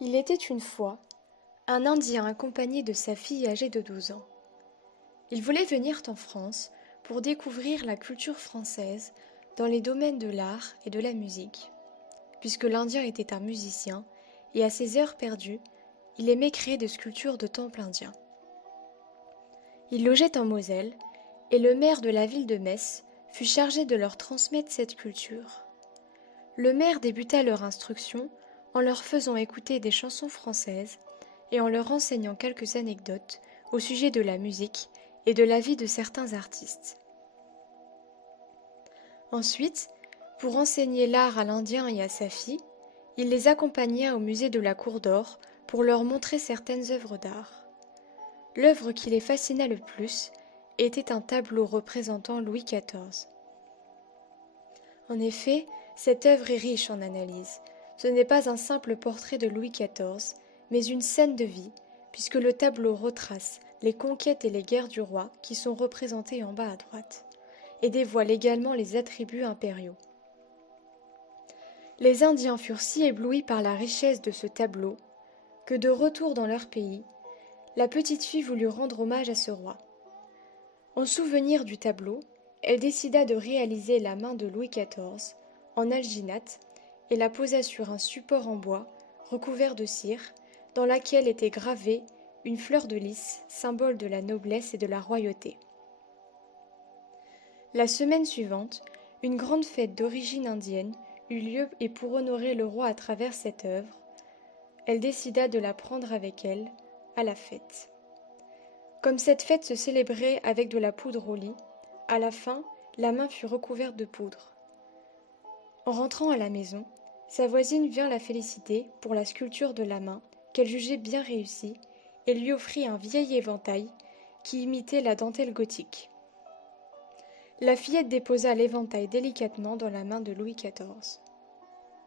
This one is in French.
Il était une fois un Indien accompagné de sa fille âgée de 12 ans. Ils voulaient venir en France pour découvrir la culture française dans les domaines de l'art et de la musique, puisque l'Indien était un musicien et à ses heures perdues, il aimait créer des sculptures de temples indiens. Ils logeaient en Moselle et le maire de la ville de Metz fut chargé de leur transmettre cette culture. Le maire débuta leur instruction en leur faisant écouter des chansons françaises et en leur enseignant quelques anecdotes au sujet de la musique et de la vie de certains artistes. Ensuite, pour enseigner l'art à l'Indien et à sa fille, il les accompagna au musée de la Cour d'Or pour leur montrer certaines œuvres d'art. L'œuvre qui les fascina le plus était un tableau représentant Louis XIV. En effet, cette œuvre est riche en analyse. Ce n'est pas un simple portrait de Louis XIV, mais une scène de vie, puisque le tableau retrace les conquêtes et les guerres du roi qui sont représentées en bas à droite, et dévoile également les attributs impériaux. Les Indiens furent si éblouis par la richesse de ce tableau que, de retour dans leur pays, la petite fille voulut rendre hommage à ce roi. En souvenir du tableau, elle décida de réaliser la main de Louis XIV en alginate et la posa sur un support en bois recouvert de cire, dans laquelle était gravée une fleur de lys, symbole de la noblesse et de la royauté. La semaine suivante, une grande fête d'origine indienne eut lieu et pour honorer le roi à travers cette œuvre, elle décida de la prendre avec elle à la fête. Comme cette fête se célébrait avec de la poudre au lit, à la fin, la main fut recouverte de poudre. En rentrant à la maison, sa voisine vint la féliciter pour la sculpture de la main qu'elle jugeait bien réussie et lui offrit un vieil éventail qui imitait la dentelle gothique. La fillette déposa l'éventail délicatement dans la main de Louis XIV.